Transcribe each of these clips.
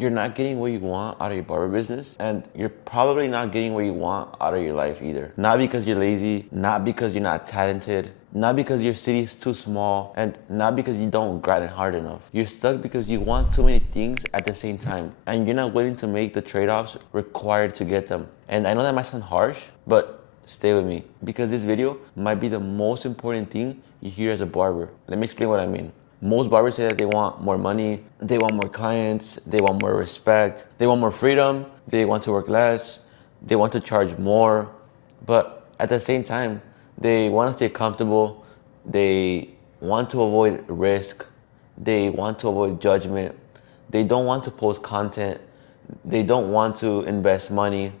you're not getting what you want out of your barber business, and you're probably not getting what you want out of your life either. Not because you're lazy, not because you're not talented, not because your city is too small, and not because you don't grind hard enough. You're stuck because you want too many things at the same time, and you're not willing to make the trade-offs required to get them. And I know that might sound harsh, but stay with me, because this video might be the most important thing you hear as a barber. Let me explain what I mean. Most barbers say that they want more money, they want more clients, they want more respect, they want more freedom, they want to work less, they want to charge more, but at the same time, they want to stay comfortable, they want to avoid risk, they want to avoid judgment, they don't want to post content, they don't want to invest money,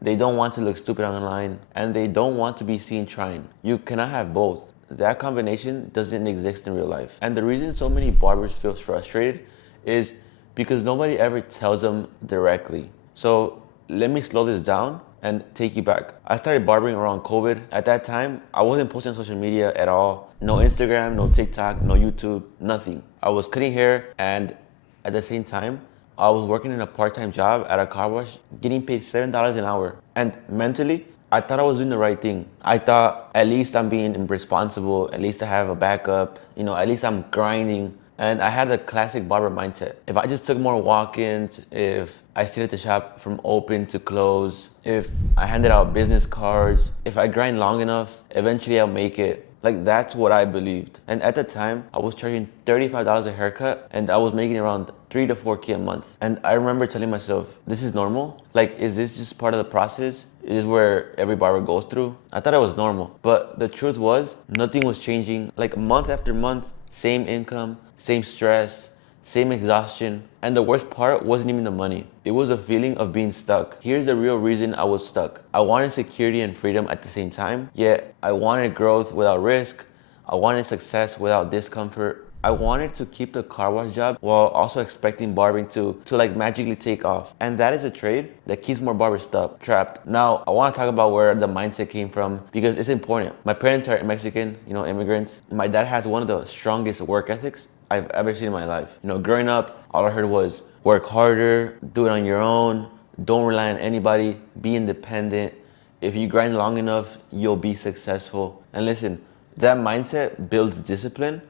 they don't want to look stupid online, and they don't want to be seen trying. You cannot have both. That combination doesn't exist in real life. And the reason so many barbers feel frustrated is because nobody ever tells them directly. So let me slow this down and take you back. I started barbering around COVID. At that time, I wasn't posting on social media at all. No Instagram, no TikTok, no YouTube, nothing. I was cutting hair, and at the same time, I was working in a part-time job at a car wash, getting paid $7 an hour. And mentally, I thought I was doing the right thing. I thought at least I'm being responsible, at least I have a backup, at least I'm grinding. And I had the classic barber mindset. If I just took more walk-ins, if I stayed at the shop from open to close, if I handed out business cards, if I grind long enough, eventually I'll make it. Like, that's what I believed. And at the time, I was charging $35 a haircut, and I was making around 3 to 4K a month. And I remember telling myself, this is normal? Like, is this just part of the process? Is this where every barber goes through? I thought it was normal. But the truth was, nothing was changing. Like, month after month, same income, same stress, same exhaustion. And the worst part wasn't even the money. It was a feeling of being stuck. Here's the real reason I was stuck. I wanted security and freedom at the same time, yet I wanted growth without risk. I wanted success without discomfort. I wanted to keep the car wash job while also expecting barbering to like magically take off. And that is a trade that keeps more barbers stuck, trapped. Now, I want to talk about where the mindset came from because it's important. My parents are Mexican, immigrants. My dad has one of the strongest work ethics I've ever seen in my life. Growing up, all I heard was work harder, do it on your own, don't rely on anybody, be independent. If you grind long enough, you'll be successful. And listen, that mindset builds discipline.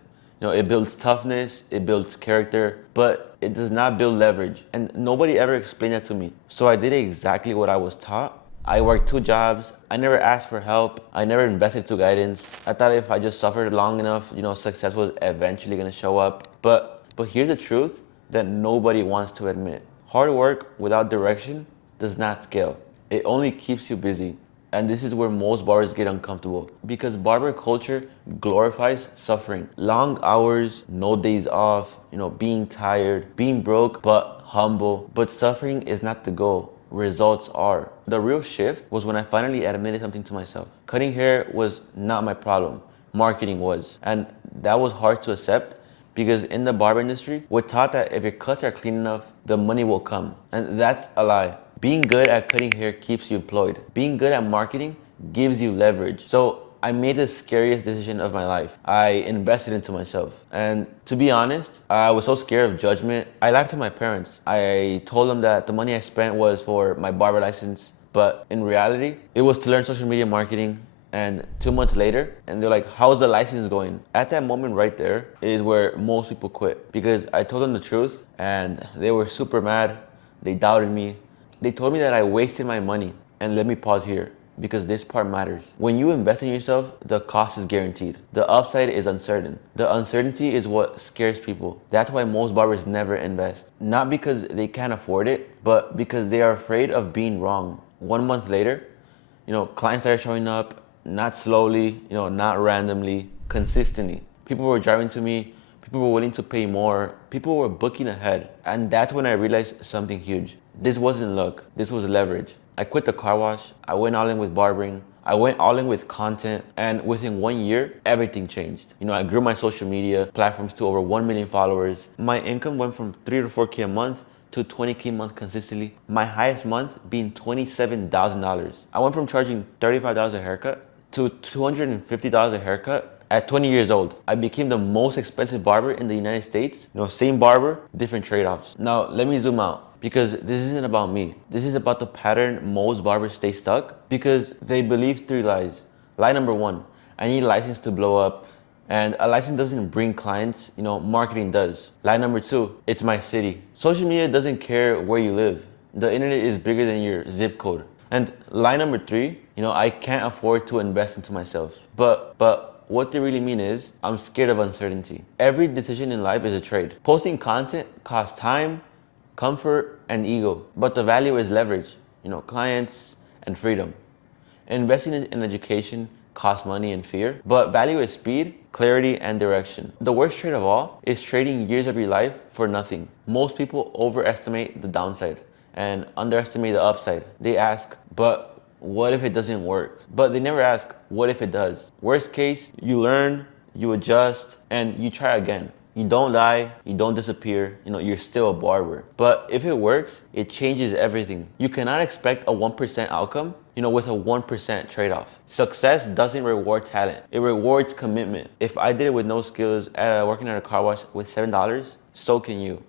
It builds toughness, it builds character, but it does not build leverage. And nobody ever explained that to me. So I did exactly what I was taught. I worked 2 jobs. I never asked for help. I never invested to guidance. I thought if I just suffered long enough, success was eventually gonna show up. But here's the truth that nobody wants to admit. Hard work without direction does not scale. It only keeps you busy. And this is where most barbers get uncomfortable because barber culture glorifies suffering. Long hours, no days off, being tired, being broke, but humble. But suffering is not the goal. Results are. The real shift was when I finally admitted something to myself. Cutting hair was not my problem. Marketing was. And that was hard to accept because in the barber industry, we're taught that if your cuts are clean enough, the money will come. And that's a lie. Being good at cutting hair keeps you employed. Being good at marketing gives you leverage. So I made the scariest decision of my life. I invested into myself. And to be honest, I was so scared of judgment. I lied to my parents. I told them that the money I spent was for my barber license. But in reality, it was to learn social media marketing. And 2 months later, and they're like, how's the license going? At that moment right there is where most people quit because I told them the truth and they were super mad. They doubted me. They told me that I wasted my money. And let me pause here because this part matters. When you invest in yourself, the cost is guaranteed. The upside is uncertain. The uncertainty is what scares people. That's why most barbers never invest. Not because they can't afford it, but because they are afraid of being wrong. 1 month later, clients started showing up, not slowly, not randomly, consistently. People were driving to me. People were willing to pay more. People were booking ahead. And that's when I realized something huge. This wasn't luck, this was leverage. I quit the car wash, I went all in with barbering, I went all in with content, and within 1 year, everything changed. I grew my social media platforms to over 1 million followers. My income went from 3 to 4K a month to 20K a month consistently. My highest month being $27,000. I went from charging $35 a haircut to $250 a haircut At 20 years old, I became the most expensive barber in the United States. Same barber, different trade-offs. Now, let me zoom out because this isn't about me. This is about the pattern most barbers stay stuck because they believe 3 lies. Lie number 1, I need a license to blow up. And a license doesn't bring clients, marketing does. Lie number 2, it's my city. Social media doesn't care where you live. The internet is bigger than your zip code. And lie number 3, I can't afford to invest into myself. But what they really mean is, I'm scared of uncertainty. Every decision in life is a trade. Posting content costs time, comfort, and ego. But the value is leverage, clients and freedom. Investing in education costs money and fear, but value is speed, clarity, and direction. The worst trade of all is trading years of your life for nothing. Most people overestimate the downside and underestimate the upside. They ask, but what if it doesn't work? But they never ask, what if it does? Worst case, you learn, you adjust, and you try again. You don't die, you don't disappear, you're still a barber. But if it works, it changes everything. You cannot expect a 1% outcome, with a 1% trade-off. Success doesn't reward talent, it rewards commitment. If I did it with no skills, working at a car wash with $7, so can you.